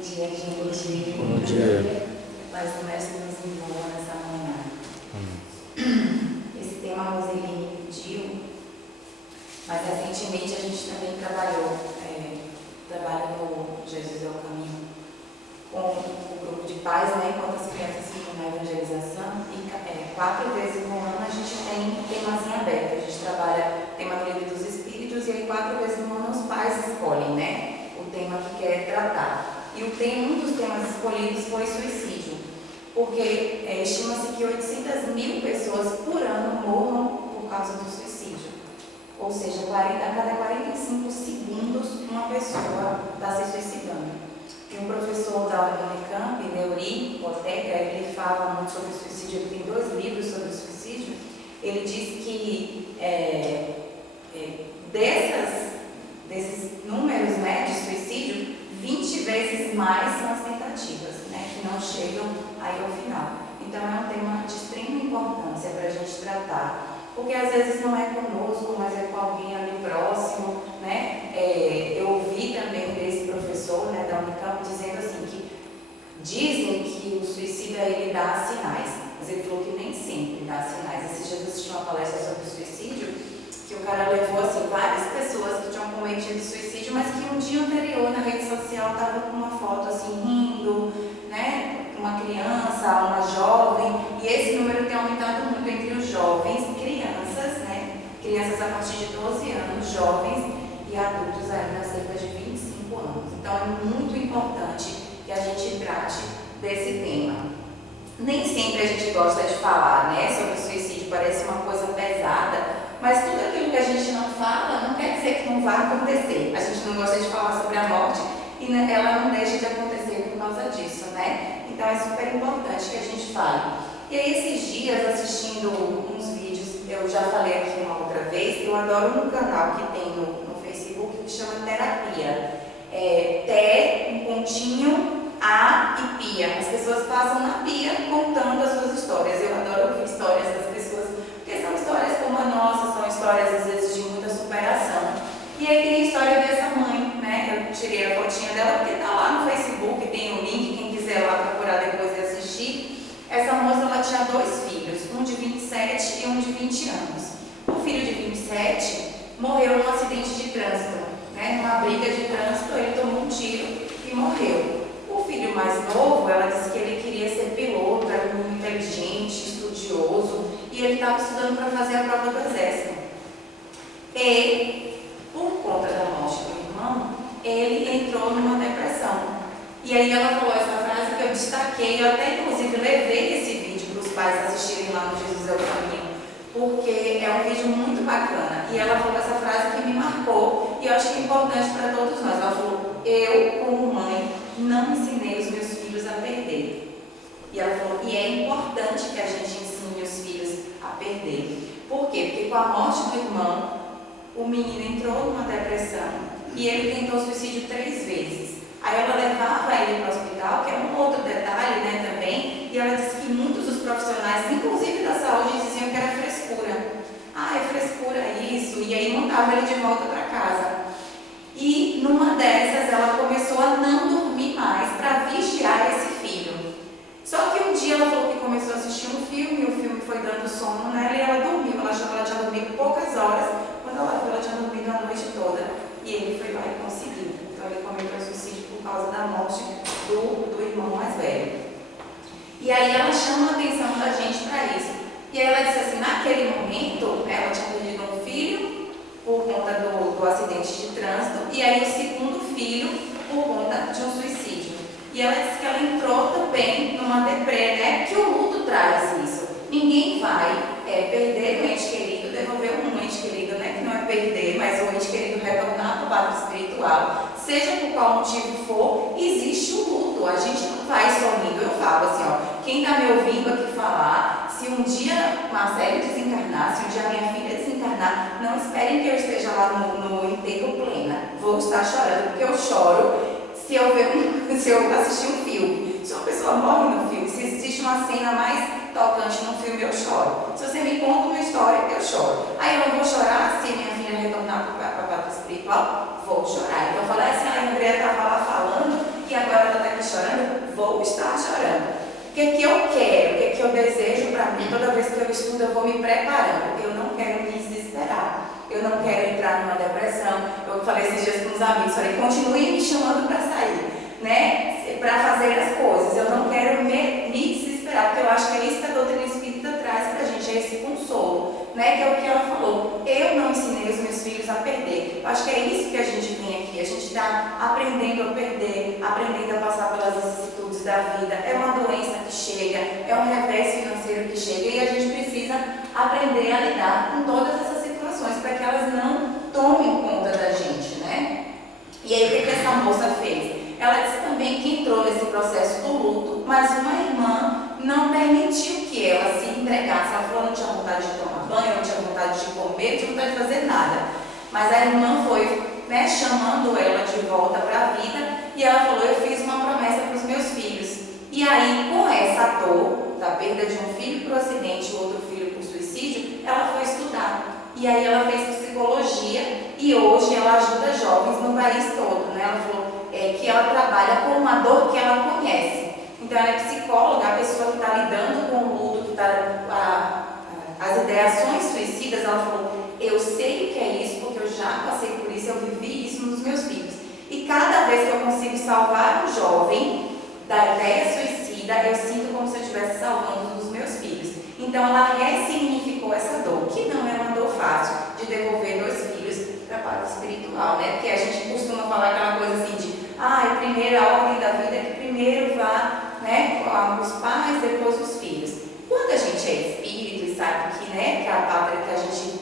Bom dia. Mas o mestre nos envolva nessa manhã. Esse tema a Roseli me pediu, mas recentemente a gente também trabalha no Jesus é o Caminho com o grupo de pais, né, enquanto as crianças ficam na evangelização, e 4 vezes no ano a gente tem temas em aberto. A gente trabalha tema do Livro dos Espíritos e aí 4 vezes no ano os pais escolhem, né, o tema que quer tratar. E um dos temas escolhidos foi suicídio, porque estima-se que 800 mil pessoas por ano morram por causa do suicídio. Ou seja, a cada 45 segundos uma pessoa está se suicidando. E um professor da Unicamp, Neuri Boteca, ele fala muito sobre o suicídio, ele tem 2 livros sobre o suicídio. Ele diz que desses números, né, de suicídio, 20 vezes mais são as tentativas, né, que não chegam aí ao final. Então é um tema de extrema importância para a gente tratar, porque às vezes não é conosco, mas é com alguém ali próximo, né? Eu ouvi também desse professor, né, da Unicamp dizendo assim que dizem que o suicida ele dá sinais, mas ele falou que nem sempre dá sinais. Esses dias eu assisti uma palestra sobre o suicídio, que o cara levou assim várias pessoas que tinham cometido suicídio, mas que um dia anterior na rede social estava com uma foto assim rindo, né? Uma criança, uma jovem, e esse número tem aumentado muito entre os jovens, crianças, né? Crianças a partir de 12 anos, jovens e adultos ainda cerca de 25 anos. Então é muito importante que a gente trate desse tema. Nem sempre a gente gosta de falar, né, sobre o suicídio, parece uma coisa pesada, mas tudo aquilo que a gente não fala não quer dizer que não vai acontecer. A gente não gosta de falar sobre a morte e ela não deixa de acontecer por causa disso, né? Então é super importante que a gente fale. E aí esses dias, assistindo uns vídeos, eu já falei aqui uma outra vez, eu adoro um canal que tem no Facebook que chama Terapia. T, um pontinho, A e Pia. As pessoas passam na pia contando as suas histórias. Eu adoro ouvir histórias das pessoas, porque são histórias como a nossa, são histórias às vezes de muita superação. E aí tem a história dessa mãe, né? Eu tirei a fotinha dela porque tá lá no Facebook, tem o link, quem quiser lá procurar depois e assistir. Essa moça, ela tinha 2 filhos, um de 27 e um de 20 anos. O filho de 27 morreu num acidente de trânsito, né? Numa briga de trânsito, ele tomou um tiro e morreu. O filho mais novo, ela disse que ele queria ser piloto, era muito inteligente, estudioso, e ele estava estudando para fazer a prova do exército. E, por conta da morte do irmão, ele entrou numa depressão. E aí ela falou essa frase que eu destaquei, eu até inclusive levei esse vídeo para os pais assistirem lá no Jesus é o Caminho, porque é um vídeo muito bacana. E ela falou essa frase que me marcou, e eu acho que é importante para todos nós. Ela falou: eu, como mãe, não ensinei os meus filhos a perder. E ela falou: e é importante que a gente ensine os filhos a perder. Por quê? Porque com a morte do irmão, o menino entrou numa depressão e ele tentou suicídio 3 vezes. Aí ela levava ele para o hospital, que é um outro detalhe, né, também, e ela disse que muitos dos profissionais, inclusive da saúde, diziam que era frescura. Ah, é frescura isso, e aí mandava ele de volta para casa. E numa dessas ela começou a não dormir mais para vigiar esse filho. Só que um dia ela falou que começou a assistir um filme, e o filme foi dando sono nela e ela dormiu. Ela achou que ela tinha dormido poucas horas, quando ela viu, ela tinha dormido a noite toda. E ele foi lá e conseguiu. Então ele cometeu suicídio por causa da morte do irmão mais velho. E aí ela chama a atenção da gente para isso. E aí ela disse assim, naquele momento, né, ela tinha perdido um filho por conta do acidente de trânsito, e aí o segundo filho por conta de um suicídio. E ela disse que ela entrou também numa deprê, né, que o luto traz isso. Ninguém vai perder um ente querido, devolver um ente querido, né, que não é perder, mas um ente querido retornar para o lado espiritual. Seja por qual motivo for, existe o luto. A gente não vai sorrindo. Eu falo assim, ó, quem está me ouvindo aqui falar, se um dia Marcelo desencarnar, se um dia minha filha desencarnar, não esperem que eu esteja lá no enterro plena. Vou estar chorando, porque eu choro se eu assistir um filme. Se uma pessoa morre no filme, se existe uma cena mais tocante no filme, eu choro. Se você me conta uma história, eu choro. Aí eu não vou chorar se minha filha retornar para o pátrio espiritual, vou chorar. Então eu falei assim, a Andrea estava lá falando e agora ela está O que é que eu quero? O que é que eu desejo para mim? Toda vez que eu estudo, eu vou me preparando. Eu não quero me desesperar. Eu não quero entrar numa depressão. Eu falei esses dias com os amigos, falei, continue me chamando para sair, né? Para fazer as coisas. Eu não quero me desesperar, porque eu acho que é isso que a doutrina espírita traz para a gente, é esse consolo, né? Que é o que ela falou. Eu não ensinei os meus filhos a perder. Eu acho que é isso que a gente vem aqui. A gente está aprendendo a perder, aprendendo a passar pelas vicissitudes da vida. É uma doença que chega, é um revés financeiro que chega e a gente precisa aprender a lidar com todas essas situações para que elas não tomem conta da gente, né? E aí o que essa moça fez? Ela disse também que entrou nesse processo do luto, mas uma irmã não permitiu que ela se entregasse. Ela falou, não tinha vontade de tomar banho, não tinha vontade de comer, não tinha vontade de fazer nada. Mas a irmã foi, né, chamando ela de volta para a vida e ela falou, eu fiz uma promessa para os meus filhos. E aí, com essa dor da perda de um filho por acidente e outro filho por suicídio, ela foi estudar. E aí ela fez psicologia e hoje ela ajuda jovens no país todo, né? Ela falou que ela trabalha com uma dor que ela conhece. Então ela é psicóloga, a pessoa que está lidando com o luto, que está as ideações suicidas, ela falou, eu sei o que é isso, porque eu já passei por isso, eu vivi isso nos meus filhos. E cada vez que eu consigo salvar um jovem da ideia suicida, eu sinto como se eu estivesse salvando um dos meus filhos. Então ela ressignificou essa dor, que não é uma dor fácil de devolver 2 filhos para a parte espiritual, né? Porque a gente costuma falar aquela coisa assim de, primeiro a ordem da vida é que primeiro vá, né, os pais, depois os filhos. Quando a gente é espírito e sabe que, né, que a pátria que a gente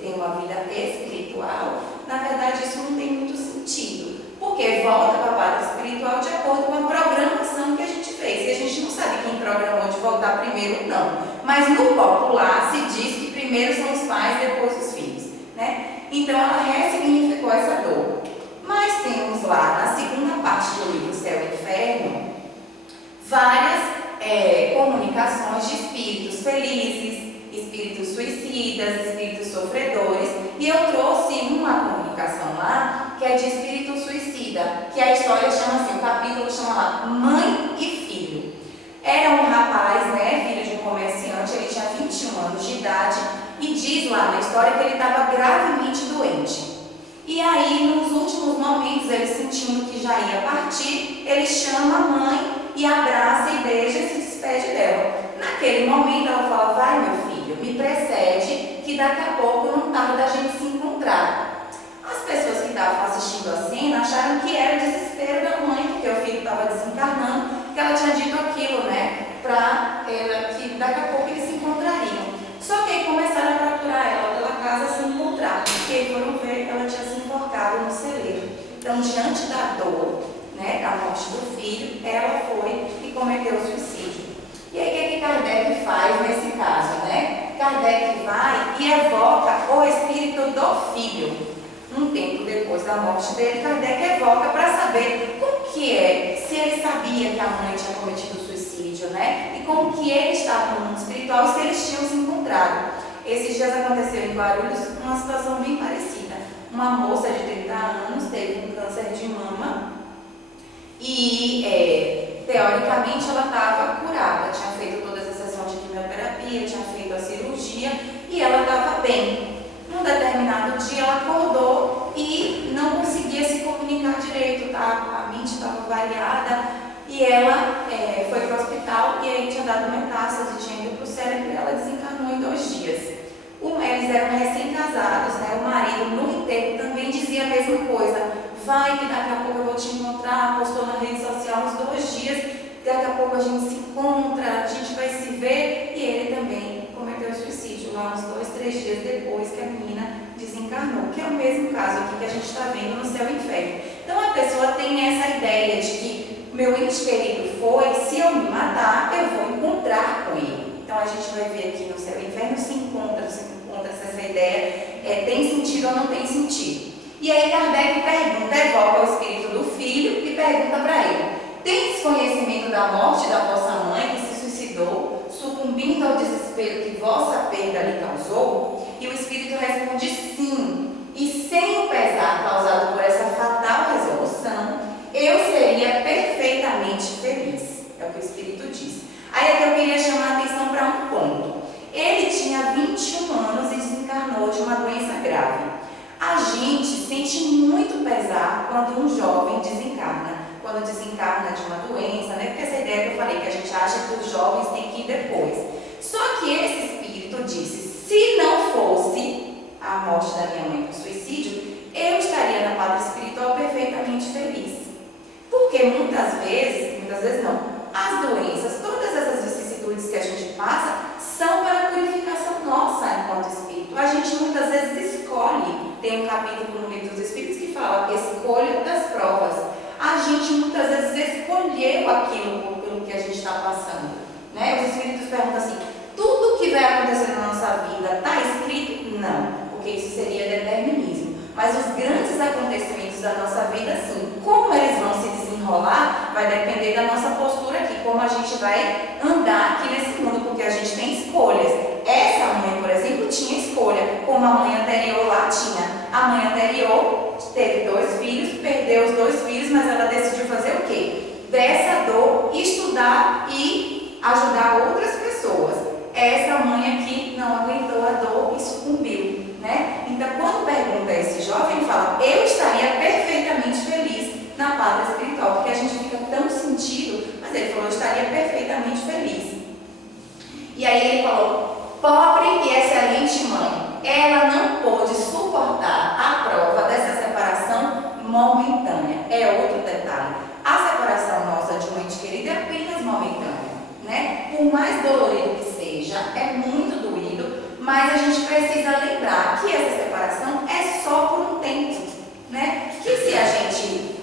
tem uma vida espiritual, na verdade isso não tem muito sentido, porque volta para a pátria espiritual de acordo com a programação que a gente fez. E a gente não sabe quem programou de voltar primeiro, não. Mas no popular se diz que primeiro são os pais, depois os filhos, né? Então ela ressignificou essa dor. Mas temos lá, na segunda parte do livro Céu e Inferno, várias comunicações de espíritos felizes, espíritos suicidas, espíritos sofredores, e eu trouxe uma comunicação lá, que é de espírito suicida, que a história chama assim, o capítulo chama lá, Mãe e Filho. Era um rapaz, né, filho de um comerciante, ele tinha 21 anos de idade, e diz lá na história que ele estava gravemente doente. E aí, nos últimos momentos, ele sentindo que já ia partir, ele chama a mãe e abraça e beija e se despede dela. Naquele momento, ela fala, vai meu filho, me precede, que daqui a pouco não tarda da gente se encontrar. As pessoas que estavam assistindo a cena acharam que era o desespero da mãe, porque o filho estava desencarnando, que ela tinha dito aquilo, né, para ela, que daqui a pouco eles se encontrariam. Só que aí começaram a procurar ela pela casa sem encontrar, porque foram ver que ela tinha se enforcado no celeiro. Então, diante da dor, né, da morte do filho, ela foi e cometeu o suicídio. E aí, o que Kardec faz nesse caso, né? Kardec vai e evoca o espírito do filho. Um tempo depois da morte dele, Kardec evoca para saber como que é, se ele sabia que a mãe tinha cometido o suicídio, né? E como que ele estava no mundo espiritual e se eles tinham se encontrado. Esses dias aconteceu em Guarulhos uma situação bem parecida. Uma moça de 30 anos teve um câncer de mama e, teoricamente, ela estava curada. Tinha feito todas as sessões de quimioterapia, tinha feito a cirurgia e ela estava bem. Num determinado dia, ela acordou e não conseguia se comunicar direito, tá? A mente estava variada e ela foi para o hospital e aí tinha dado metástase, tinha ido para o cérebro e ela desencarnou em 2 dias. Eles eram recém-casados, né? O marido no enterro também dizia a mesma coisa. Vai que daqui a pouco eu vou te encontrar, postou na rede social uns 2 dias, daqui a pouco a gente se encontra, a gente vai se ver. E ele também cometeu suicídio lá uns 2, 3 dias depois que a menina desencarnou, que é o mesmo caso aqui que a gente está vendo no Céu e Inferno. Então a pessoa tem essa ideia de que meu ente querido foi, se eu me matar, eu vou encontrar com ele. Então a gente vai ver aqui no Céu e Inferno se encontra se essa ideia tem sentido ou não tem sentido. E aí Kardec pergunta, evoca o espírito do filho e pergunta para ele, tem conhecimento da morte da vossa mãe que se suicidou, sucumbindo ao desespero que vossa perda lhe causou? E o espírito responde sim, e sem o pesar causado por essa fatal resolução, eu seria perfeitamente feliz. É o que o espírito diz. eu queria chamar a atenção para um ponto. Ele tinha 21 anos e desencarnou de uma doença grave. A gente sente muito pesar quando um jovem desencarna. Quando desencarna de uma doença, né? Porque essa ideia que eu falei, que a gente acha que os jovens têm que ir depois. Só que esse espírito disse, se não fosse a morte da minha mãe por suicídio, eu estaria na pátria espiritual perfeitamente feliz. Porque muitas vezes não, as doenças, todas essas vicissitudes que a gente passa, são para a purificação nossa enquanto espírito. A gente muitas vezes escolhe, tem um capítulo no Livro dos Espíritos que fala, escolha das provas. A gente muitas vezes escolheu aquilo pelo que a gente está passando. Né? Os Espíritos perguntam assim, tudo que vai acontecer na nossa vida está escrito? Não, porque isso seria determinismo. Mas os grandes acontecimentos da nossa vida, sim. Como eles vão se desenrolar, vai depender da nossa postura aqui, como a gente vai andar aqui nesse mundo, porque a gente tem escolhas. Essa mãe, por exemplo, tinha escolha, como a mãe anterior lá tinha. A mãe anterior teve 2 filhos, perdeu os 2 filhos, mas ela decidiu fazer o quê? Dessa dor, estudar e ajudar outras pessoas. Essa mãe aqui não aguentou a dor e sucumbiu. Né? Então, quando pergunta a esse jovem, ele fala, eu estaria perfeitamente feliz na pátria espiritual, porque a gente fica tão sentido, mas ele falou, eu estaria perfeitamente feliz. E aí ele falou, pobre e excelente mãe, ela não pôde suportar a prova dessa separação momentânea. É outro detalhe, a separação nossa de um ente querido é apenas momentânea, né? Por mais dolorido que seja, é muito doído, mas a gente precisa lembrar que essa separação é só por um tempo, né? Que se a gente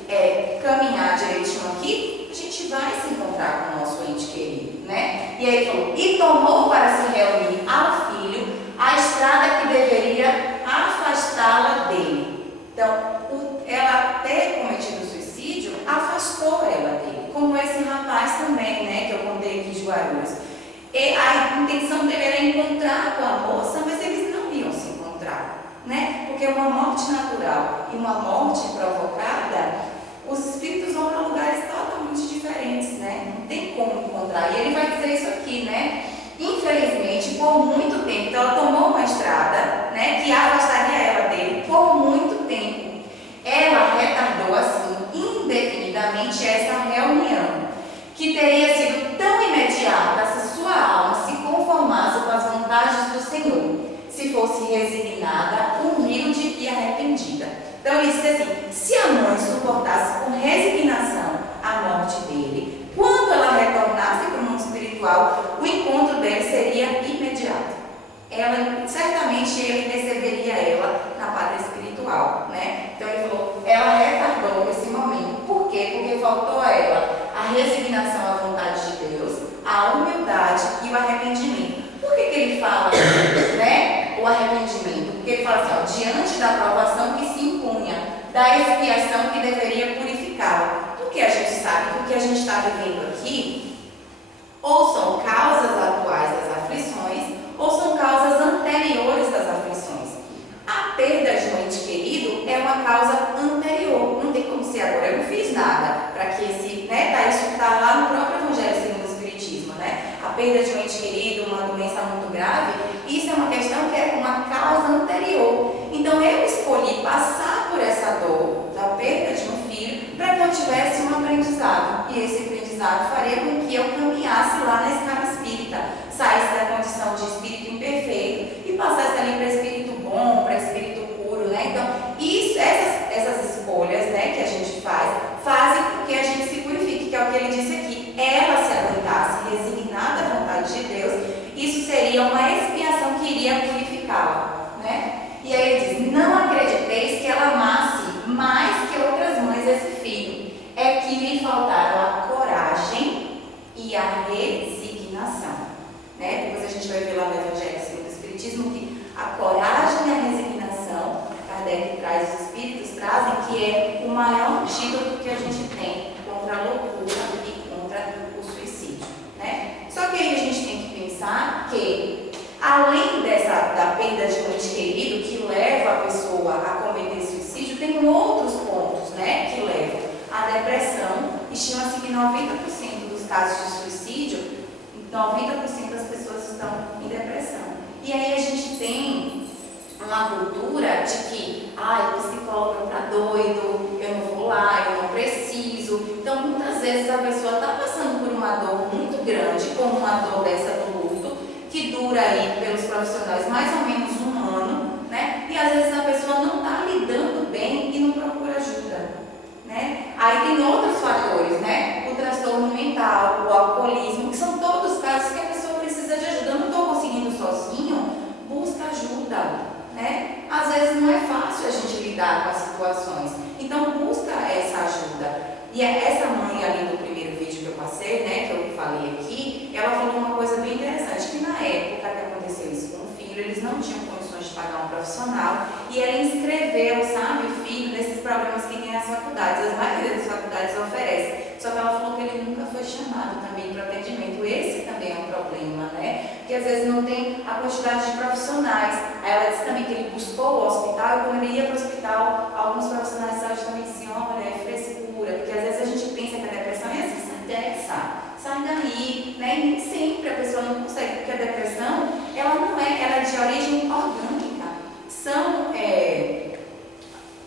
caminhar direitinho aqui, a gente vai se encontrar com o nosso ente querido, né? E aí ele falou, e tomou para se reunir ao filho a estrada que deveria afastá-la dele. Então, ela ter cometido suicídio afastou ela dele, como esse rapaz também, né? Que eu contei aqui de Guarulhos. E a intenção dele era encontrar com a moça, mas eles não iam se encontrar, né? Porque uma morte natural e uma morte provocada, os espíritos vão para lugares totalmente diferentes, né? Não tem como encontrar. E ele vai dizer isso aqui, né? Infelizmente, por muito tempo, então ela tomou uma estrada, né? Que afastaria ela dele por muito tempo. Ela retardou assim, indefinidamente, essa reunião, que teria sido tão imediata se sua alma se conformasse com as vontades do Senhor, se fosse resignada, humilde e arrependida. Então ele disse assim, se a mãe suportasse com resignação a morte dele, quando ela retornasse para o mundo espiritual, o encontro dele seria imediato. Certamente ele receberia ela na pátria espiritual, né? Então ele falou, ela retardou esse momento. Por quê? Porque faltou a ela a resignação à vontade de Deus, a humildade e o arrependimento. Por que ele fala, né, o arrependimento? Porque ele fala assim, ó, diante da provação que se impunha, da expiação que deveria purificá-la. Porque a gente sabe que o que a gente está vivendo aqui, ou são causas atuais das aflições, ou são causas anteriores das aflições. A perda de um ente querido é uma causa anterior. Não tem como ser agora, eu não fiz nada para que esse, né, isso está lá no próprio Evangelho segundo o Espiritismo, né? A perda de um ente querido, uma doença muito grave, isso é uma questão que é uma causa anterior. Então eu escolhi passar por essa dor da perda de um filho para que eu tivesse um aprendizado. E esse aprendizado faria com que eu caminhasse lá na escala espírita, saísse da condição de espírito imperfeito e passasse ali para espírito bom, para espírito puro, né? Então, essas escolhas, né, que a gente fazem com que a gente se purifique, que é o que ele disse aqui. Ela se aguentasse resignada à vontade de Deus, isso seria uma expiação que iria purificá-la, né? E aí ele diz, não acrediteis que ela amasse mais que outras mães esse filho, é que lhe faltaram a coragem e a resignação. Né? Depois a gente vai ver lá no Evangelho segundo o Espiritismo que a coragem e a resignação, Kardec traz, os Espíritos trazem, que é o maior antídoto que a gente tem contra a loucura e contra o suicídio. Né? Só que aí a gente tem que pensar que, além da perda de um ente querido que leva a pessoa a cometer suicídio, tem outros pontos, né, que levam. A depressão, estima-se que 90% dos casos de suicídio 90% das pessoas estão em depressão. E aí a gente tem uma cultura de que, o psicólogo é para doido, eu não vou lá, eu não preciso. Então, muitas vezes a pessoa está passando por uma dor muito grande, como uma dor dessa do luto, que dura aí pelos profissionais mais ou menos um ano, né? E às vezes a pessoa não está lidando bem e não procura ajuda, né? Aí tem outros fatores, né? O transtorno mental, o alcoolismo, que são todos casos que a pessoa precisa de ajuda. Eu não estou conseguindo sozinho, busca ajuda. Né? Às vezes não é fácil a gente lidar com as situações, então busca essa ajuda. E essa mãe ali do primeiro vídeo que eu passei, né, que eu falei aqui, ela falou uma coisa bem interessante, que na época que aconteceu isso com o filho, eles não tinham condições de pagar um profissional, e ela inscreveu, sabe, o filho nesses programas que tem nas faculdades. As maioria das faculdades oferecem, só que ela falou que ele nunca foi chamado também para atendimento. Esse também é um problema, né? Porque às vezes não tem a quantidade de profissionais. Aí ela disse também que ele buscou o hospital, e quando ele ia para o hospital, alguns profissionais de saúde também diziam, olha, é frescura, porque às vezes a gente pensa que a depressão é assim, sai daí, né? E nem sempre a pessoa não consegue, porque a depressão, ela não é, ela é de origem orgânica. São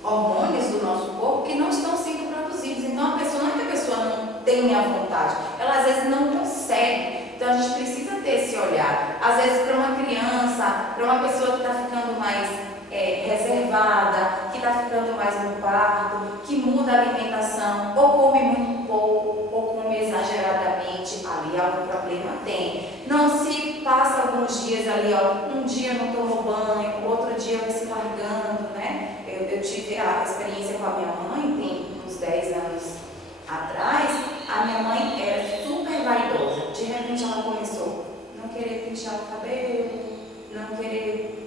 hormônios do nosso corpo que não estão sendo produzidos. Então a pessoa, não é que a pessoa não tenha vontade, ela às vezes não consegue. Então a gente precisa ter esse olhar. Às vezes para uma criança, para uma pessoa que está ficando mais reservada, que está ficando mais no quarto, que muda a alimentação, ou come muito pouco, ou come exageradamente, ali algum problema tem. Não se passa alguns dias ali, um dia não tomou banho, outro dia vai se largando, né? Eu tive a experiência com a minha mãe, tem uns 10 anos atrás. A minha mãe era super vaidosa. De repente ela começou a não querer pentear o cabelo, não querer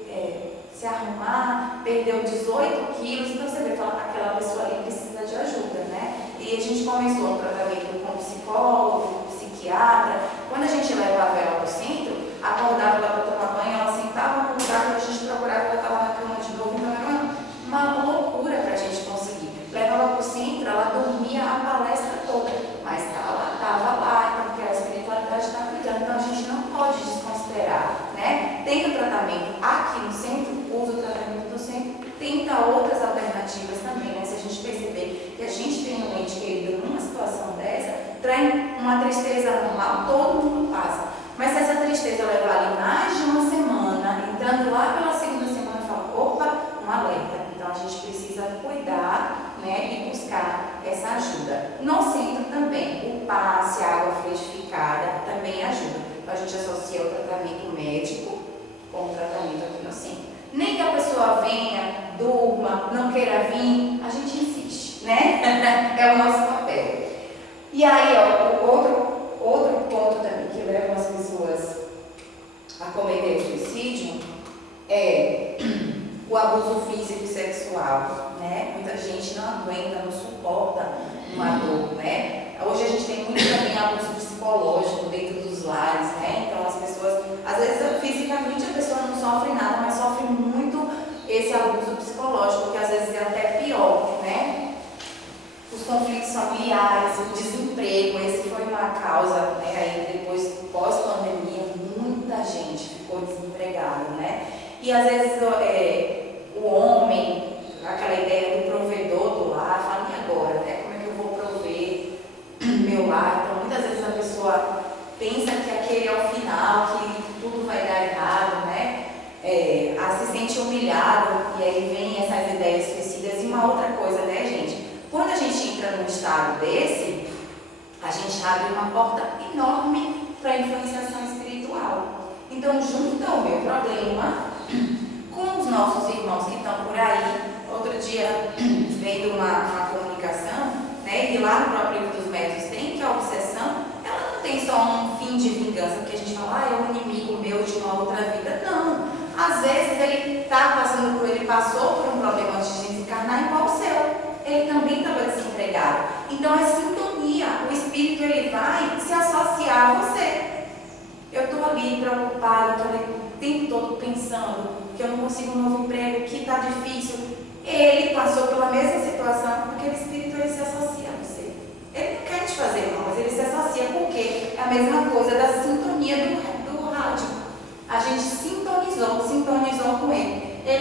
se arrumar, perdeu 18 quilos. Então você vê que aquela pessoa ali precisa de ajuda, né? E a gente começou um tratamento com psicólogo, psiquiatra. Quando a gente levava ela para o centro, acordava ela para tomar banho, ela sentava no lugar, quando a gente procurava, ela estava na cama de novo. Então era uma loucura para a gente conseguir. Levava para o centro, ela dormia a palestra toda, mas estava lá, porque a espiritualidade está cuidando. Então a gente não pode desconsiderar, né? Tem o tratamento aqui no centro, usa o tratamento do centro, tenta outras alternativas também, né? Se a gente perceber que a gente tem um ente querido numa situação dessa, traz uma tristeza normal, todo mundo passa. Mas se essa tristeza levar ali mais de uma semana, entrando lá pela segunda semana, fala, opa, um alerta. Então a gente precisa cuidar, né, e buscar essa ajuda. No centro também, o passe, a água fluidificada também ajuda. Então a gente associa o tratamento médico com o tratamento aqui no centro. Nem que a pessoa venha, durma, não queira vir, a gente insiste, né? É o nosso papel. E aí, outro ponto também que leva as pessoas a cometer suicídio é o abuso físico e sexual, né? Muita gente não aguenta, não suporta uma dor, né? Hoje a gente tem muito também abuso psicológico dentro dos lares, né? Então as pessoas, às vezes fisicamente a pessoa não sofre nada, mas sofre muito esse abuso psicológico, que às vezes é até pior, né? Os conflitos familiares, o desemprego, esse foi uma causa, né? Aí depois, pós-pandemia, muita gente ficou desempregada, né? E às vezes o homem, aquela ideia do provedor do lar, fala, e agora, né? Como é que eu vou prover meu lar? Então muitas vezes a pessoa pensa que aquele é o final, que tudo vai dar errado, né? Se sente humilhado, e aí vem essas ideias suicidas. E uma outra coisa, né, gente? Quando a gente entra num estado desse, a gente abre uma porta enorme para a influenciação espiritual. Então, junta o meu problema com os nossos irmãos que estão por aí. Outro dia, vendo uma comunicação, né, e lá no próprio livro dos médiuns tem que a obsessão, ela não tem só um fim de vingança, porque a gente fala, é um inimigo meu de uma outra vida. Não. Às vezes ele passou por um problema antes de desencarnar igual o seu. Ele também estava desempregado. Então é sintonia. O espírito ele vai se associar a você. Eu estou ali preocupada, estou ali o tempo todo pensando que eu não consigo um novo emprego, que está difícil. Ele passou pela mesma situação, porque o espírito ele se associa a você. Ele não quer te fazer mal, mas ele se associa porque é a mesma coisa da sintonia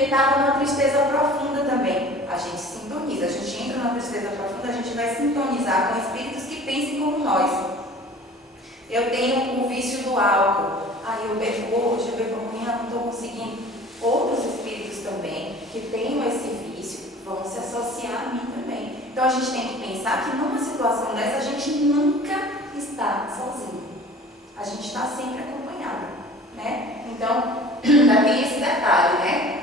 estava numa tristeza profunda também. A gente sintoniza, a gente entra numa tristeza profunda, a gente vai sintonizar com espíritos que pensem como nós. Eu tenho o vício do álcool. Eu bebo hoje, eu bebo amanhã, não estou conseguindo. Outros espíritos também que tenham esse vício vão se associar a mim também. Então a gente tem que pensar que numa situação dessa a gente nunca está sozinho. A gente está sempre acompanhado, né? Então, ainda tem esse detalhe, né?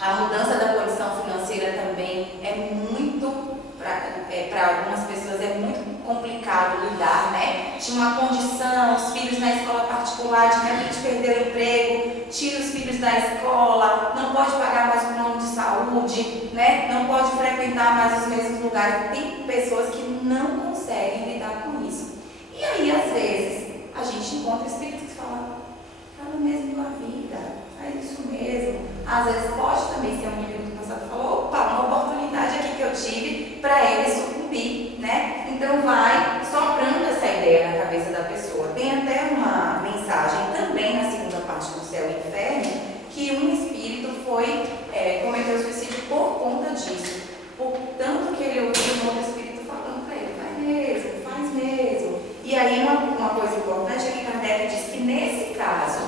A mudança da condição financeira também é muito, para algumas pessoas é muito complicado lidar, né? Tinha uma condição, os filhos na escola particular, de repente perdeu o emprego, tira os filhos da escola, não pode pagar mais o plano de saúde, né? Não pode frequentar mais os mesmos lugares. Tem pessoas que não conseguem lidar com isso. E aí, às vezes, a gente encontra espíritos que falam, fala mesmo com a vida, faz isso mesmo. Às vezes pode também ser um inimigo do passado que falou, opa, uma oportunidade aqui que eu tive para ele sucumbir, né? Então vai soprando essa ideia na cabeça da pessoa. Tem até uma mensagem também na segunda parte do Céu e Inferno, que um espírito cometeu suicídio por conta disso. Por tanto que ele ouviu um outro espírito falando para ele, vai mesmo, faz mesmo. E aí uma coisa importante é que Kardec diz que nesse caso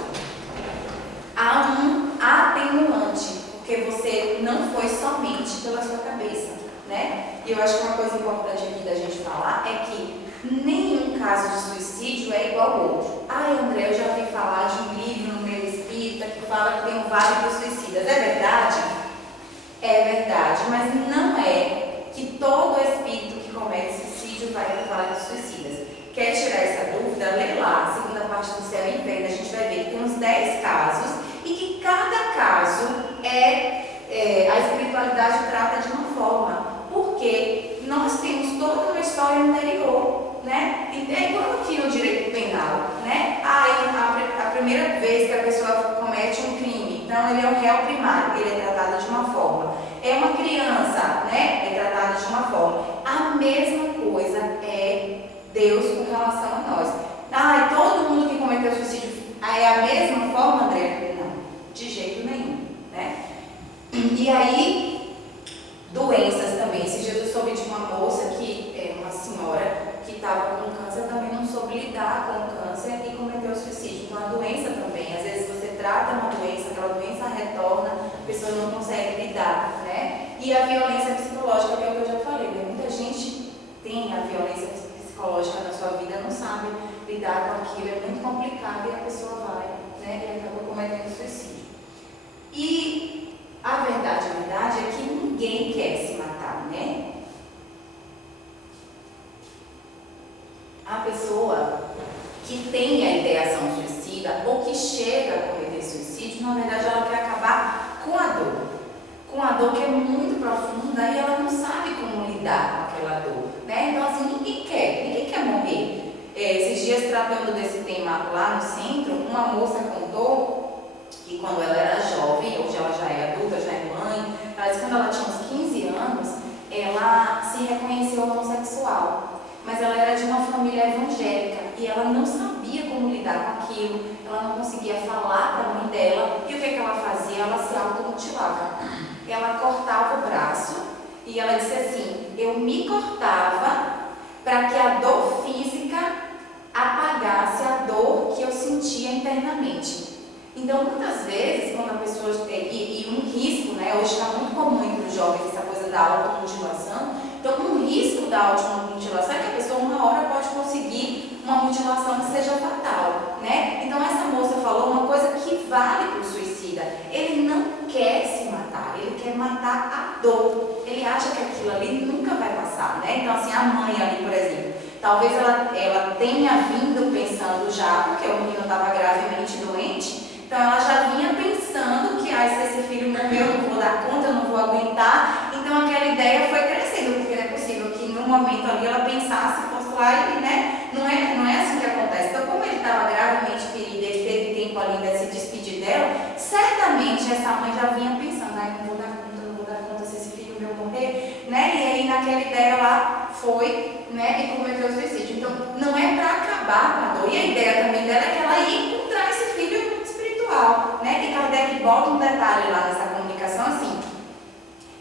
há um atenuante, porque você não foi somente pela sua cabeça, né? E eu acho que uma coisa importante aqui da gente falar é que nenhum caso de suicídio é igual ao outro. André, eu já ouvi falar de um livro no meu espírita que fala que tem um vale dos suicidas. É verdade? É verdade, mas não é que todo espírito que comete suicídio vai para o vale dos suicidas. Quer tirar essa dúvida? Lê lá, a segunda parte do Céu e Inferno, a gente vai ver que tem uns 10 casos e que cada caso a espiritualidade trata de uma forma, porque nós temos toda uma história anterior, né? É igual aqui no direito penal, né? A primeira vez que a pessoa comete um crime, então ele é um réu primário, ele é tratado de uma forma. É uma criança, né? É tratada de uma forma. A mesma coisa é Deus com relação a nós. Todo mundo que cometeu suicídio é a mesma forma, André? Não, de jeito nenhum, né? E aí, doenças também. Esses dias eu soube de uma moça uma senhora que estava com câncer, também não soube lidar com o câncer e cometeu suicídio. Então, a doença também. Às vezes você trata uma doença, aquela doença retorna, a pessoa não consegue lidar, né? E a violência psicológica, que é o que eu já falei, né? Muita gente tem a violência psicológica na sua vida, não sabe lidar com aquilo, é muito complicado e a pessoa vai, né? E acaba cometendo suicídio. E a verdade é que ninguém quer se matar, né? A pessoa que tem a ideação suicida ou que chega a cometer suicídio, na verdade ela quer acabar com a dor que é muito profunda e ela não sabe como lidar com aquela dor, né? Então assim, ninguém quer morrer. Esses dias, tratando desse tema lá no centro, uma moça contou que quando ela era jovem, hoje ela já é adulta, já é mãe, ela disse que quando ela tinha uns 15 anos, ela se reconheceu homossexual. Mas ela era de uma família evangélica e ela não sabia como lidar com aquilo, ela não conseguia falar para a mãe dela. E o que ela fazia? Ela se automutilava. Ela cortava o braço e ela disse assim, eu me cortava para que a dor física apagasse a dor que eu sentia internamente. Então, muitas vezes, quando a pessoa e um risco, né, hoje está muito comum entre os jovens essa coisa da automutilação. Então, um risco da automutilação é que a pessoa uma hora pode conseguir uma mutilação que seja fatal, né? Então, essa moça falou uma coisa que vale para o suicida. Ele não quer se matar, ele quer matar a dor. Ele acha que aquilo ali nunca vai passar, né? Então, assim, a mãe ali, por exemplo, talvez ela tenha vindo pensando já, porque o menino estava gravemente doente, então ela já vinha pensando que se esse filho morreu, eu não vou dar conta, eu não vou aguentar. Então aquela ideia foi crescendo, porque não é possível que no momento ali ela pensasse, fosse lá e, né, não é assim que acontece. Então, como ele estava gravemente ferido, ele teve tempo ali de se despedir dela, certamente essa mãe já vinha pensando, não vou dar conta se esse filho meu morrer, né? E aí naquela ideia lá foi, né, e cometeu suicídio. Então, não é para acabar com a dor. E a ideia também dela é que ela ia encontrar esse filho espiritual, né? E Kardec bota um detalhe lá nessa comunicação interpretação assim,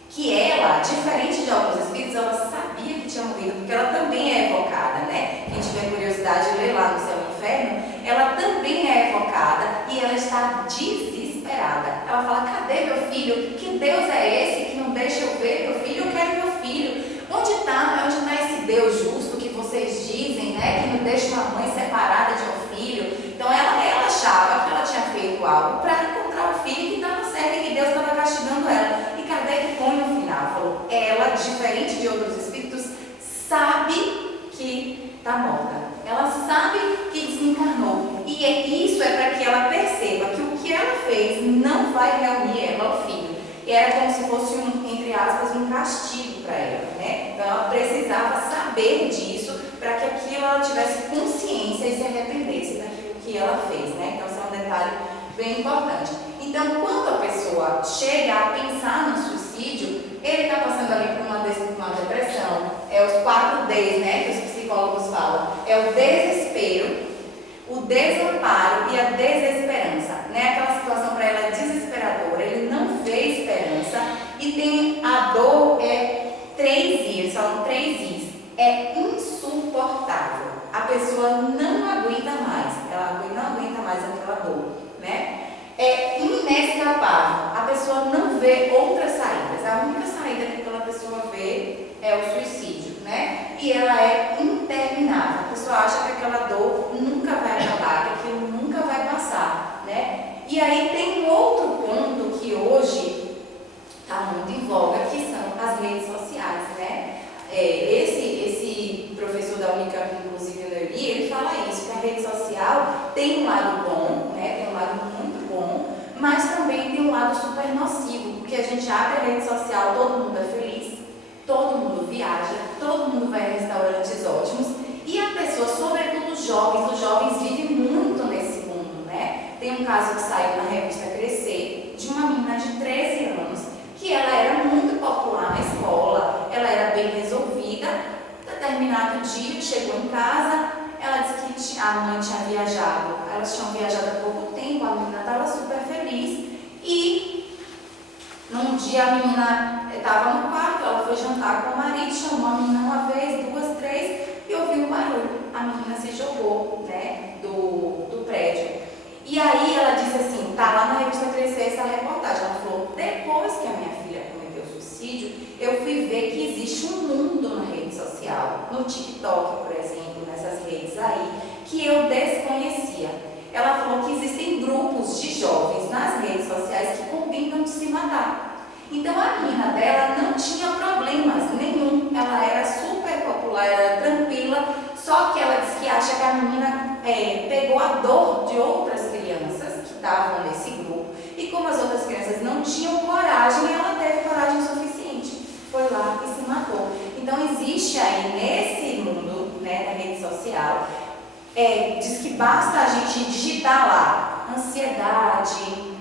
que ela, diferente de alguns espíritos, ela sabia que tinha morrido, porque ela também é evocada, né? Quem tiver curiosidade de ler lá no Céu e Inferno, ela também é evocada e ela está desesperada. Ela fala, cadê meu filho? Que Deus é esse que não deixa eu ver meu filho? Eu quero meu filho. Onde está esse Deus justo que vocês dizem, né? Que não deixa uma mãe separada de um filho. Então ela achava que ela tinha feito algo para encontrar o filho que estava certo e que Deus estava castigando ela. E Kardec põe no final, falou, ela, diferente de outros espíritos, sabe que está morta. Ela sabe que desencarnou. E isso é para que ela perceba que o que ela fez não vai reunir ela ao filho. E era como se fosse entre aspas, um castigo para ela, né? Então ela precisava saber disso para que aquilo ela tivesse consciência e se arrependesse daquilo que ela fez, né? Então esse é um detalhe bem importante. Então, quando a pessoa chega a pensar no suicídio, ele está passando ali por uma depressão, é os 4 Ds, né, que os psicólogos falam, é o desespero, o desamparo e a desesperança, né? Aquela situação para ela é desesperadora, ele não vê esperança e tem a dor, 3 Is, são 3 Is, é insuportável, a pessoa não aguenta mais, ela não aguenta mais aquela dor, né? É inescapável, a pessoa não vê outras saídas, a única saída que aquela pessoa vê é o suicídio, né? E ela é interminável, a pessoa acha que aquela dor nunca vai acabar, que aquilo nunca vai passar, né? E aí tem um outro ponto que hoje está muito em voga, que são as redes sociais, né? Esse professor da Unicamp, inclusive, ele fala isso, que a rede social tem um lado bom, né? Tem um lado muito bom, mas também tem um lado super nocivo, porque a gente abre a rede social, todo mundo é feliz, todo mundo viaja, todo mundo vai em restaurantes ótimos, e a pessoa, sobretudo os jovens vivem muito nesse mundo, né? Tem um caso que saiu na revista Crescer, de uma menina de 13 anos, que ela era muito popular na escola, ela era bem resolvida, determinado dia, chegou em casa, ela disse que a mãe tinha viajado, elas tinham viajado há pouco tempo, a menina estava super feliz, e num dia a menina estava no quarto, ela foi jantar com o marido, chamou a menina uma vez, 2, 3, e ouviu um barulho, a menina se jogou, né, do prédio. E aí ela disse assim, tá lá na revista Crescer essa reportagem, ela falou, depois que a minha filha cometeu suicídio, eu fui ver que existe um mundo na rede social, no TikTok, por exemplo, nessas redes aí, que eu desconhecia. Ela falou que existem grupos de jovens nas redes sociais que combinam de se matar. Então a menina dela não tinha problemas nenhum, ela era super popular, era tranquila, só que ela disse que acha que a menina pegou a dor de outras crianças que estavam nesse grupo, e como as outras crianças não tinham coragem, ela teve coragem suficiente, foi lá e se matou. Então existe aí nesse mundo, né, da rede social, diz que basta a gente digitar lá ansiedade,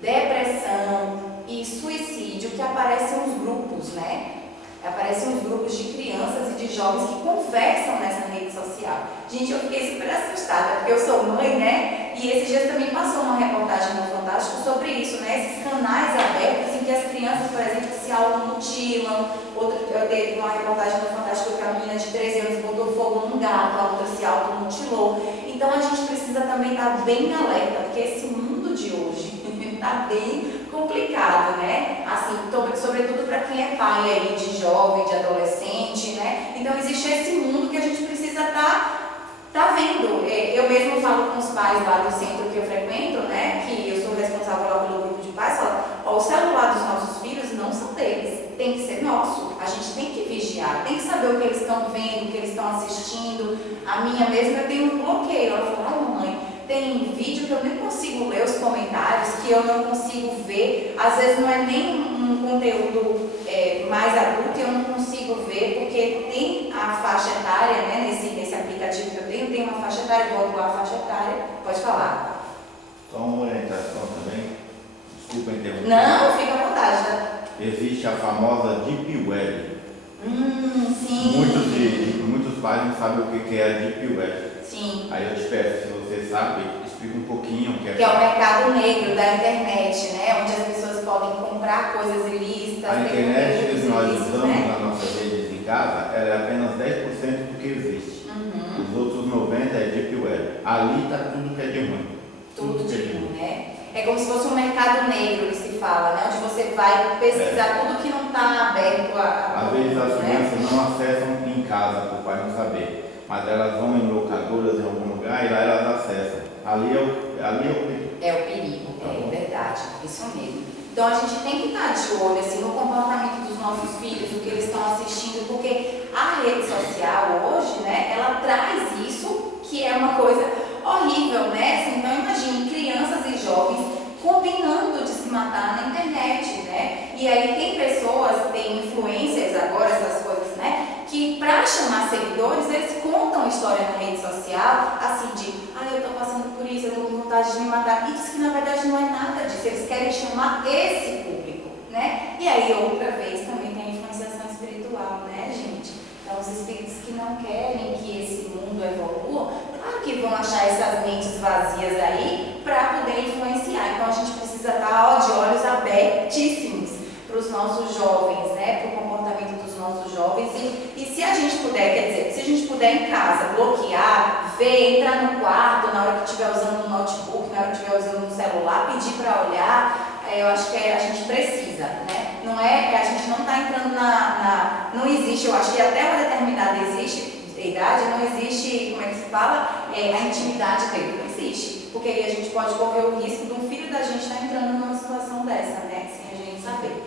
depressão e suicídio, que aparecem os grupos, né? Aparecem os grupos de crianças e de jovens que conversam nessa rede social. Gente, eu fiquei super assustada, porque eu sou mãe, né? E esses dias também passou uma reportagem no Fantástico sobre isso, né? Esses canais abertos em que as crianças, por exemplo, se automutilam. Eu teve uma reportagem no Fantástico que a menina de 13 anos botou fogo num gato, a outra se automutilou. Então a gente precisa também estar bem alerta, porque esse mundo de hoje está bem complicado, né? Assim, sobretudo para quem é pai aí de jovem, de adolescente, né? Então existe esse mundo que a gente precisa tá vendo. Eu mesmo falo com os pais lá do centro que eu frequento, né? Que eu sou responsável lá pelo grupo de pais, falo, o celular dos nossos filhos não são deles, tem que ser nosso. A gente tem que vigiar, tem que saber o que eles estão vendo, o que eles estão assistindo. A minha mesma, eu tenho um bloqueio. Ela falou, mamãe, tem vídeo que eu nem consigo ler os comentários, que eu não consigo ver, às vezes não é nem um conteúdo mais adulto, eu não consigo ver, porque tem a faixa etária, né, nesse aplicativo que eu tenho, tem uma faixa etária, eu boto lá a faixa etária, pode falar. Só uma orientação também, desculpa interromper. Não, fica à vontade, tá? Existe a famosa Deep Web. Sim. Muitos pais não sabem o que é a Deep Web. Sim. Aí eu te peço, se você sabe, explica um pouquinho o que é. Que é o mercado negro da internet, né? Onde as pessoas podem comprar coisas ilícitas, A internet que conteúdos nós ilícitos, usamos né? nas nossas redes em casa, ela é apenas 10% do que existe. Os outros 90% é deep web. Ali está tudo que é de ruim. Tudo de ruim, né? É como se fosse um mercado negro que se fala, né? Onde você vai pesquisar tudo que não está aberto a Às vezes as né? crianças não acessam em casa, para o pai não saber. Mas elas vão em locadoras em algum lugar e lá elas acessam. Ali é o perigo. É o perigo, é verdade, isso mesmo. Então a gente tem que estar de olho assim, no comportamento dos nossos filhos, o que eles estão assistindo, porque a rede social hoje, né, ela traz isso que é uma coisa horrível, né? Assim, então imagine crianças e jovens combinando de se matar na internet, né? E aí tem pessoas, tem influencers agora, essas coisas, né? Que para chamar seguidores, eles contam história na rede social, assim de, eu tô passando por isso, eu tô com vontade de me matar. E diz que na verdade não é nada disso, eles querem chamar esse público, né? E aí outra vez também tem a influenciação espiritual, né, gente? Então os espíritos que não querem que esse mundo evolua, claro que vão achar essas mentes vazias aí para poder influenciar. Então a gente precisa estar de olhos abertíssimos para os nossos jovens, né? Para o comportamento dos nossos jovens. E se a gente puder, quer dizer, se a gente puder em casa bloquear, ver, entrar no quarto na hora que estiver usando um notebook, na hora que estiver usando um celular, pedir para olhar, eu acho que a gente precisa, né? Não é, a gente não está entrando não existe, eu acho que até uma determinada idade, não existe, como é que se fala? A intimidade dele, não existe. Porque aí a gente pode correr o risco de um filho da gente estar entrando numa situação dessa, né? Sem a gente saber.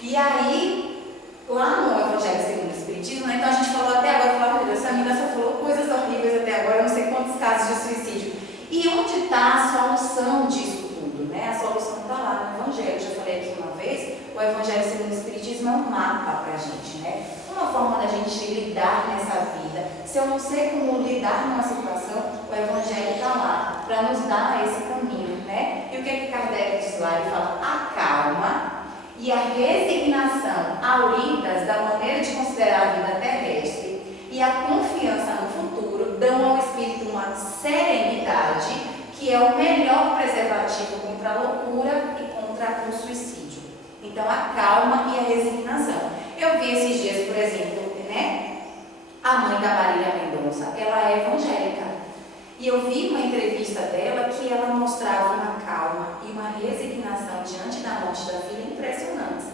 E aí, lá no Evangelho segundo o Espiritismo, né? Então a gente falou até agora, meu Deus, essa menina só falou coisas horríveis até agora, não sei quantos casos de suicídio. E onde está a solução disso tudo, né? A solução está lá no Evangelho. Já falei aqui uma vez, o Evangelho segundo o Espiritismo é um mapa para a gente, né? Uma forma da gente lidar nessa vida. Se eu não sei como lidar numa situação, o Evangelho está lá para nos dar esse caminho, né? E o que é que Kardec diz lá? Ele fala, a calma e a resignação aulidas da maneira de considerar a vida terrestre e a confiança no futuro dão ao espírito uma serenidade que é o melhor preservativo contra a loucura e contra o suicídio. Então, a calma e a resignação. Eu vi esses dias, por exemplo, né, a mãe da Marília Mendonça, ela é evangélica. E eu vi uma entrevista dela que ela mostrava uma calma e uma resignação diante da morte da filha impressionantes.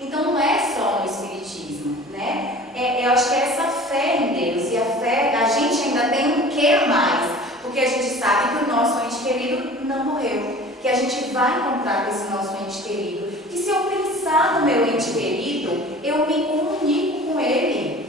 Então não é só no Espiritismo, né? Eu acho que é essa fé em Deus, e a fé, a gente ainda tem um quê a mais, porque a gente sabe que o nosso ente querido não morreu, que a gente vai encontrar com esse nosso ente querido, que se eu pensar no meu ente querido, eu me comunico com ele.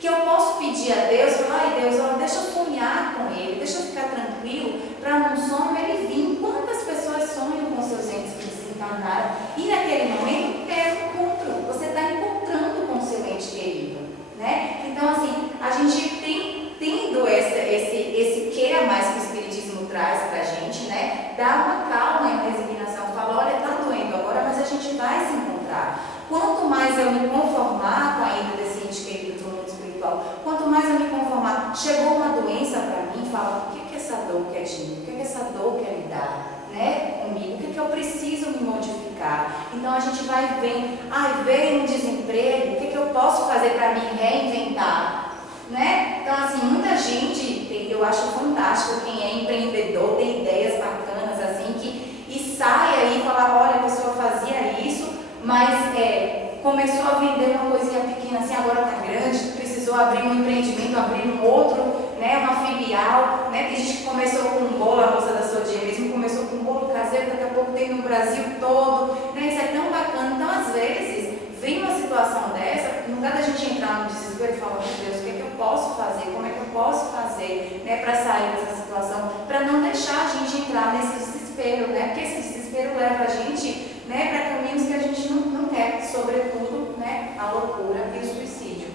Que eu posso pedir a Deus, falar, Deus, deixa eu sonhar com ele, deixa eu ficar tranquilo, para num sonho ele vir. Quantas pessoas sonham com seus entes que desencarnaram? E naquele momento é um encontro, você está encontrando com seu ente querido, né? Então, assim, a gente tem tendo esse que a mais que o Espiritismo traz para a gente, né? Dá uma calma e uma resignação, fala, olha, está doendo agora, mas a gente vai se encontrar. Quanto mais eu me conformar com a ida desse ente querido para o mundo espiritual, quanto mais eu me conformar, chegou uma doença para mim, fala, o que essa dor quer de mim? O que essa dor quer me dar, né, comigo? O que eu preciso me modificar? Então a gente vai vendo, veio um desemprego, o que eu posso fazer para me reinventar? Né? Então assim, muita gente, eu acho fantástico quem é empreendedor, tem ideias bacanas assim, e sai aí e fala, olha, a pessoa fazia isso, mas começou a vender uma coisinha pequena assim, agora está grande, precisou abrir um empreendimento, abrir um outro, né, uma filial, né? Tem gente que começou com um bolo, a moça da Sodier mesmo começou com um bolo caseiro, daqui a pouco tem no Brasil todo, né? Isso é tão bacana. Então, às vezes, vem uma situação dessa, no lugar da gente entrar no desespero e falar, meu Deus, o que é que eu posso fazer? Como é que eu posso fazer, né, para sair dessa situação? Para não deixar a gente entrar nesse desespero, né? Porque esse desespero leva a gente, né, para caminhos que a gente não quer, sobretudo, né, a loucura e o suicídio.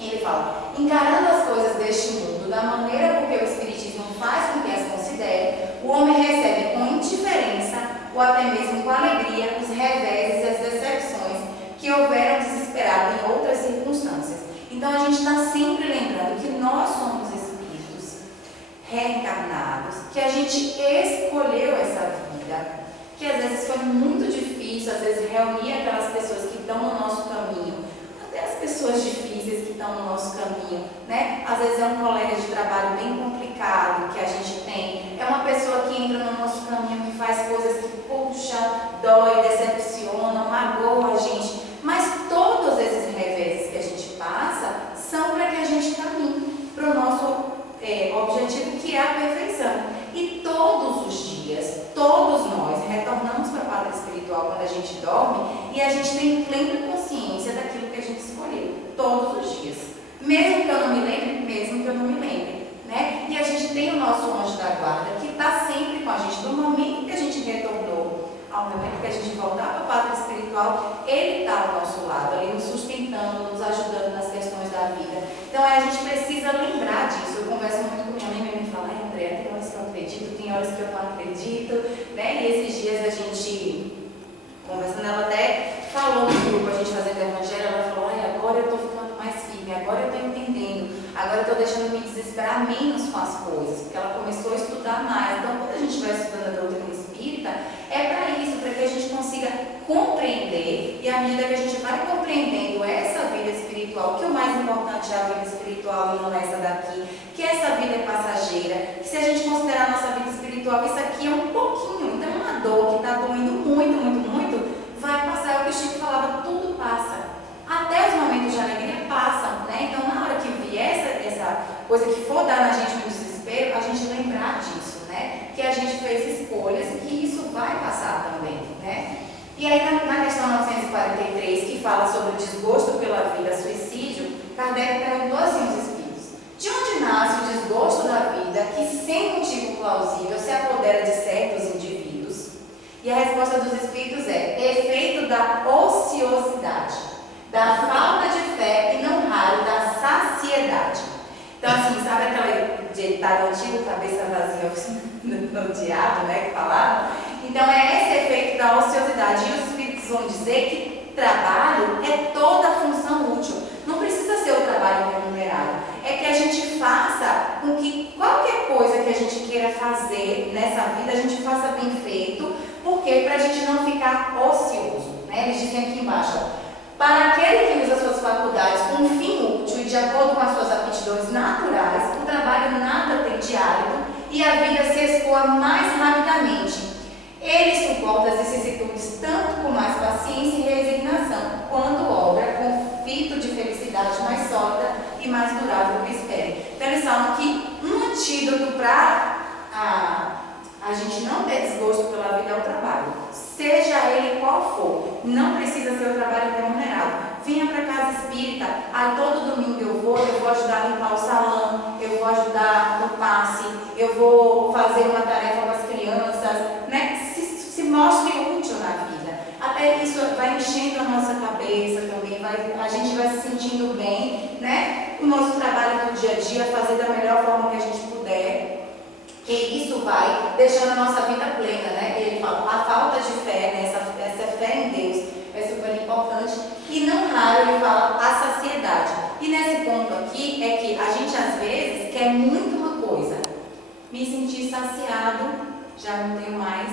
E ele fala, encarando as coisas deste mundo da maneira com que o Espiritismo faz com que as considere, o homem recebe com indiferença ou até mesmo com alegria os reveses e as decepções que houveram desesperado em outras circunstâncias. Então a gente está sempre lembrando que nós somos espíritos reencarnados, que a gente escolheu essa vida, que que às vezes foi muito difícil, às vezes reunir aquelas pessoas que estão no nosso caminho, até as pessoas difíceis que estão no nosso caminho, né? Às vezes é um colega de trabalho bem complicado que a gente tem, é uma pessoa que entra no nosso caminho, que faz coisas que, puxa, dói, decepciona, magoa a gente, mas todos esses reveses que a gente passa são para que a gente caminhe para o nosso objetivo, que é a perfeição. E todos os dias, todos nós retornamos para a pátria espiritual quando a gente dorme e a gente tem plena consciência daquilo que a gente escolheu, todos os dias. Mesmo que eu não me lembre, mesmo que eu não me lembre, né? E a gente tem o nosso anjo da guarda que está sempre com a gente. No momento que a gente retornou, ao momento que a gente voltar para a pátria espiritual, ele está ao nosso lado, ali nos sustentando, nos ajudando nas questões da vida. Então a gente precisa lembrar disso. Eu converso muito com minha mãe, minha mãe fala, André, tem horas que eu acredito, tem horas que eu não acredito, né? E esses dias a gente, conversando, ela até falou no grupo, a gente fazendo evangelho, ela falou, agora eu estou ficando mais firme, agora eu estou entendendo, agora eu estou deixando me desesperar menos com as coisas, porque ela começou a estudar mais. Então, quando a gente vai estudando a doutrina espírita, é para isso, para que a gente consiga compreender, e à medida que a gente vai compreendendo essa vida espiritual, que o mais importante é a vida espiritual e não essa daqui, que essa vida é passageira, que se a gente considerar a nossa vida espiritual, isso aqui é um pouquinho, então uma dor que está doendo muito, muito, muito, vai passar. É o que o Chico falava, tudo passa. Até os momentos de alegria passam, né? Então, na hora que vier essa coisa que for dar na gente um desespero, a gente lembrar disso, né? Que a gente fez escolhas e que isso vai passar também, né? E aí, na questão 943, que fala sobre o desgosto pela vida, suicídio, Kardec perguntou assim aos espíritos: de onde nasce o desgosto da vida que, sem motivo plausível, se apodera de certos indivíduos? E a resposta dos espíritos é: efeito da ociosidade, da falta de fé e, não raro, da saciedade. Então, assim, sabe aquele ditado antigo, cabeça vazia no diabo, né, que falaram? Então, é esse efeito da ociosidade. E os espíritos vão dizer que trabalho é toda a função útil. Não precisa ser o trabalho remunerado. É que a gente faça com que qualquer coisa que a gente queira fazer nessa vida, a gente faça bem feito, porque para a gente não ficar ocioso, né? Eles dizem aqui embaixo, ó, para aquele que usa suas faculdades com um fim útil e de acordo com as suas aptidões naturais, o trabalho nada tem de árido e a vida se escoa mais rapidamente. Ele suporta as vicissitudes tanto com mais paciência e resignação, quanto obra com fito de felicidade mais sólida e mais durável que espere. Então eles falam que um antídoto para a gente não ter desgosto pela vida é o trabalho, seja ele qual for. Não precisa ser o trabalho remunerado. Venha para a casa espírita, aí todo domingo eu vou ajudar a limpar o salão, eu vou ajudar no passe, eu vou fazer uma tarefa com as crianças, né? Se mostre útil na vida. Até isso vai enchendo a nossa cabeça também, a gente vai se sentindo bem, né? O nosso trabalho do dia a dia, fazer da melhor forma que a gente puder. E isso vai deixando a nossa vida plena, né? Ele fala, a falta de fé, né? essa fé em Deus é super importante. E não raro ele fala a saciedade. E nesse ponto aqui é que a gente às vezes quer muito uma coisa. Me sentir saciado, já não tenho mais.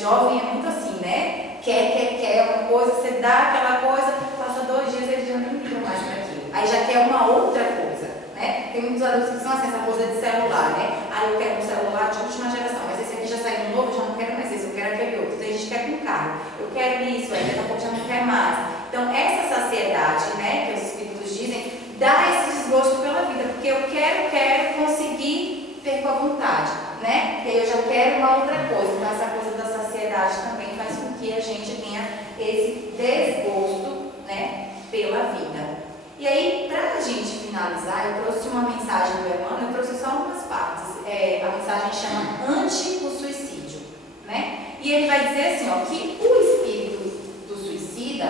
Jovem é muito assim, né? Quer uma coisa, você dá aquela coisa, passa 2 dias e ele já nem liga mais para aquilo. Aí já quer uma outra coisa, né? Tem muitos adultos que são assim, essa coisa de celular, né? Aí eu quero um celular de última geração, mas esse aqui já saiu novo, já não quero mais esse, eu quero aquele outro. Tem gente que quer com carro, eu quero isso, aí daqui a pouco já não quer mais. Então essa saciedade, né, que os espíritos dizem, dá esse desgosto pela vida, porque eu quero conseguir ter com a vontade, né? E aí eu já quero uma outra coisa. Então essa coisa da saciedade também faz com que a gente tenha esse desgosto, né, pela vida. E aí, para a gente finalizar, eu trouxe uma mensagem do Emmanuel, eu trouxe só algumas partes. A mensagem chama Ante o Suicídio, né? E ele vai dizer assim, ó, que o espírito do suicida,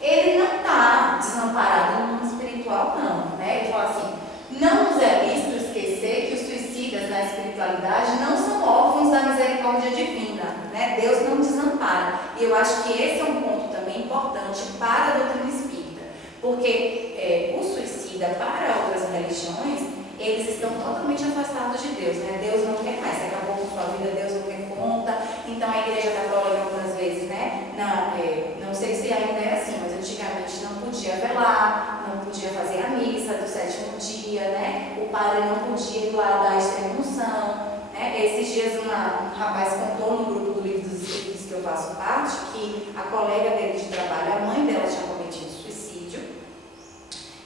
ele não está desamparado no mundo espiritual, não, né? Ele fala assim, não nos é lícito esquecer que os suicidas na espiritualidade não são órfãos da misericórdia divina, né? Deus não desampara. E eu acho que esse é um ponto também importante para a doutrina espírita. Porque o suicida, para outras religiões, eles estão totalmente afastados de Deus, né? Deus não quer mais, você acabou com sua vida, Deus não quer conta. Então a Igreja Católica, por exemplo, podia velar, não podia fazer a missa do 7º dia, né? O padre não podia ir lá dar a extrema-unção, né? Esses dias um rapaz contou no grupo do Livro dos Espíritos que eu faço parte, que a colega dele de trabalho, a mãe dela tinha cometido suicídio,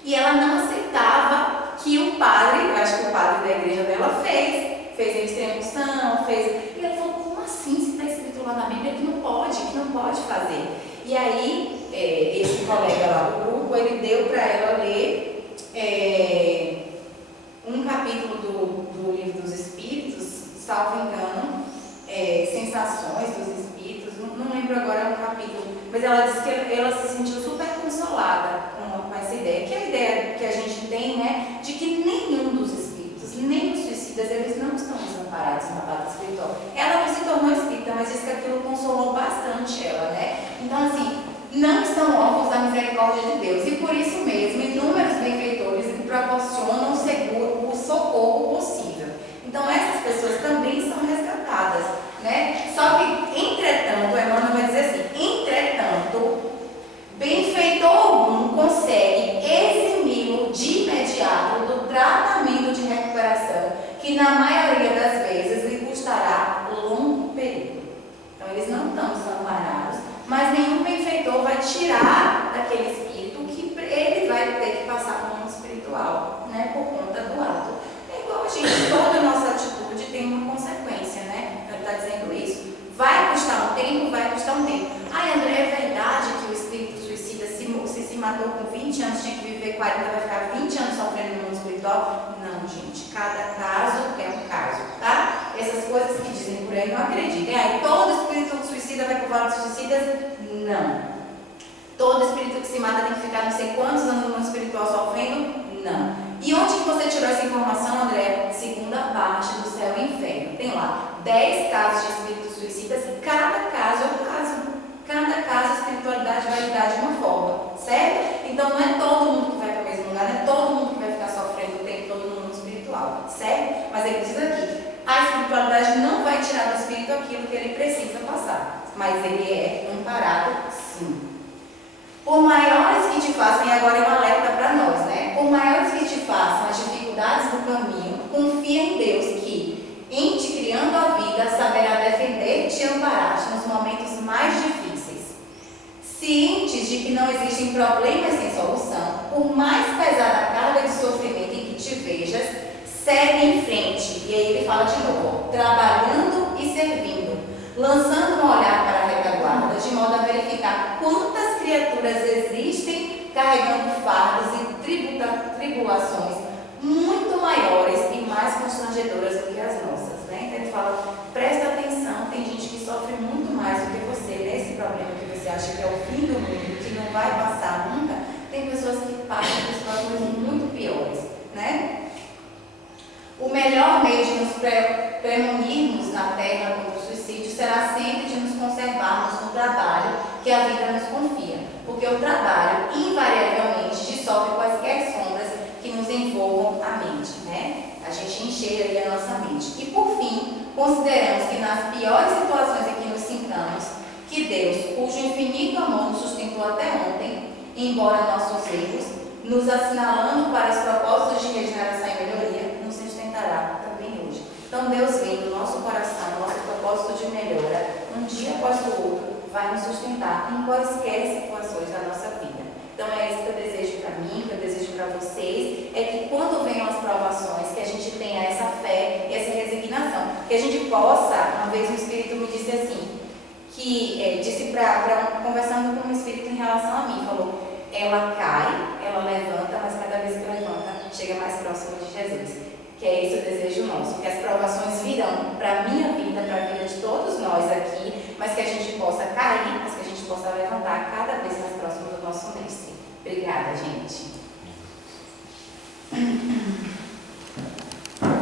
e ela não aceitava que o padre, acho que o padre da igreja dela fez a extrema-unção, e ela falou, como assim, se está escrito lá na Bíblia que não pode fazer? E aí, esse colega lá do grupo, ele deu para ela ler um capítulo do Livro dos Espíritos, salvo engano, Sensações dos Espíritos, não lembro agora o capítulo, mas ela disse que ela se sentiu super consolada com essa ideia, que é a ideia que a gente tem, né, de que nenhum dos espíritos, nem os suicidas, eles não estão desamparados na parte espiritual. Ela não se tornou espírita, mas disse que aquilo consolou bastante ela, né? Então, assim, não estão órfãos da misericórdia de Deus, e por isso mesmo, inúmeros benfeitores lhe proporcionam o socorro possível. Então, essas pessoas também são resgatadas, né? Só que, entretanto, Emmanuel vai dizer assim, entretanto, benfeitor algum consegue eximi-lo de imediato do tratamento de recuperação, que na maioria das vezes lhe custará longo período. Então, eles não estão desamparados, mas nenhum benfeitor vai tirar daquele espírito que ele vai ter que passar por um mundo espiritual, né? Por conta do ato. É igual a gente, toda a nossa atitude tem uma consequência, né? Ele está dizendo isso. Vai custar um tempo, vai custar um tempo. Ai, André, é verdade que o espírito suicida se matou com 20 anos, tinha que viver 40, vai ficar 20 anos sofrendo no mundo espiritual? Não, gente, cada caso é um caso, tá? Essas coisas que dizem por aí, não acreditem. Aí, todo espírito suicida vai pro vale dos suicidas? Não. Todo espírito que se mata tem que ficar não sei quantos anos no mundo espiritual sofrendo? Não. E onde que você tirou essa informação, André? Segunda parte do Céu e Inferno. Tem lá 10 casos de espíritos suicidas, cada caso é um caso. Cada caso a espiritualidade vai lidar de uma forma, certo? Então não é todo mundo que vai para o mesmo lugar, não é todo mundo que vai ficar sofrendo o tempo todo no mundo espiritual, certo? Mas ele diz aqui, a espiritualidade não vai tirar do espírito aquilo que ele precisa passar, mas ele é amparado sim. Por maiores que te façam, e agora é um alerta para nós, né? Por maiores que te façam as dificuldades do caminho, confia em Deus que, em te criando a vida, saberá defender-te e amparar-te nos momentos mais difíceis. Cientes de que não existem problemas sem solução, por mais pesada a carga de sofrimento em que te vejas, segue em frente. E aí ele fala de novo, trabalhando e servindo, lançando um olhar para a retaguarda, de modo a verificar quantas criaturas existem carregando fardos e tribulações muito maiores e mais constrangedoras do que as nossas, né? Então ele fala, presta atenção, tem gente que sofre muito mais do que você nesse problema que você acha que é o fim do mundo, que não vai passar nunca. Tem pessoas que passam por situações muito piores, né? O melhor meio de nos premunirmos na terra contra o suicídio será sempre de nos conservarmos no trabalho que a vida nos confia, porque o trabalho invariavelmente dissolve quaisquer sombras que nos envolvam a mente, né? A gente encher ali a nossa mente. E por fim, consideramos que nas piores situações em que nos sintamos, que Deus, cujo infinito amor nos sustentou até ontem, embora nossos erros, nos assinalando para os propósitos de regeneração e melhoria, nos sustentará também hoje. Então Deus vem do nosso coração, nosso propósito de melhora, um dia após o outro, vai nos sustentar em quaisquer situações da nossa vida. Então é isso que eu desejo para mim, que eu desejo para vocês, é que quando venham as provações, que a gente tenha essa fé e essa resignação, que a gente possa, uma vez um Espírito me disse assim, que disse conversando com um Espírito em relação a mim, falou, ela cai, ela levanta, mas cada vez que levanta, chega mais próximo de Jesus. Que é esse o desejo nosso, que as provações virão para a minha vida, para a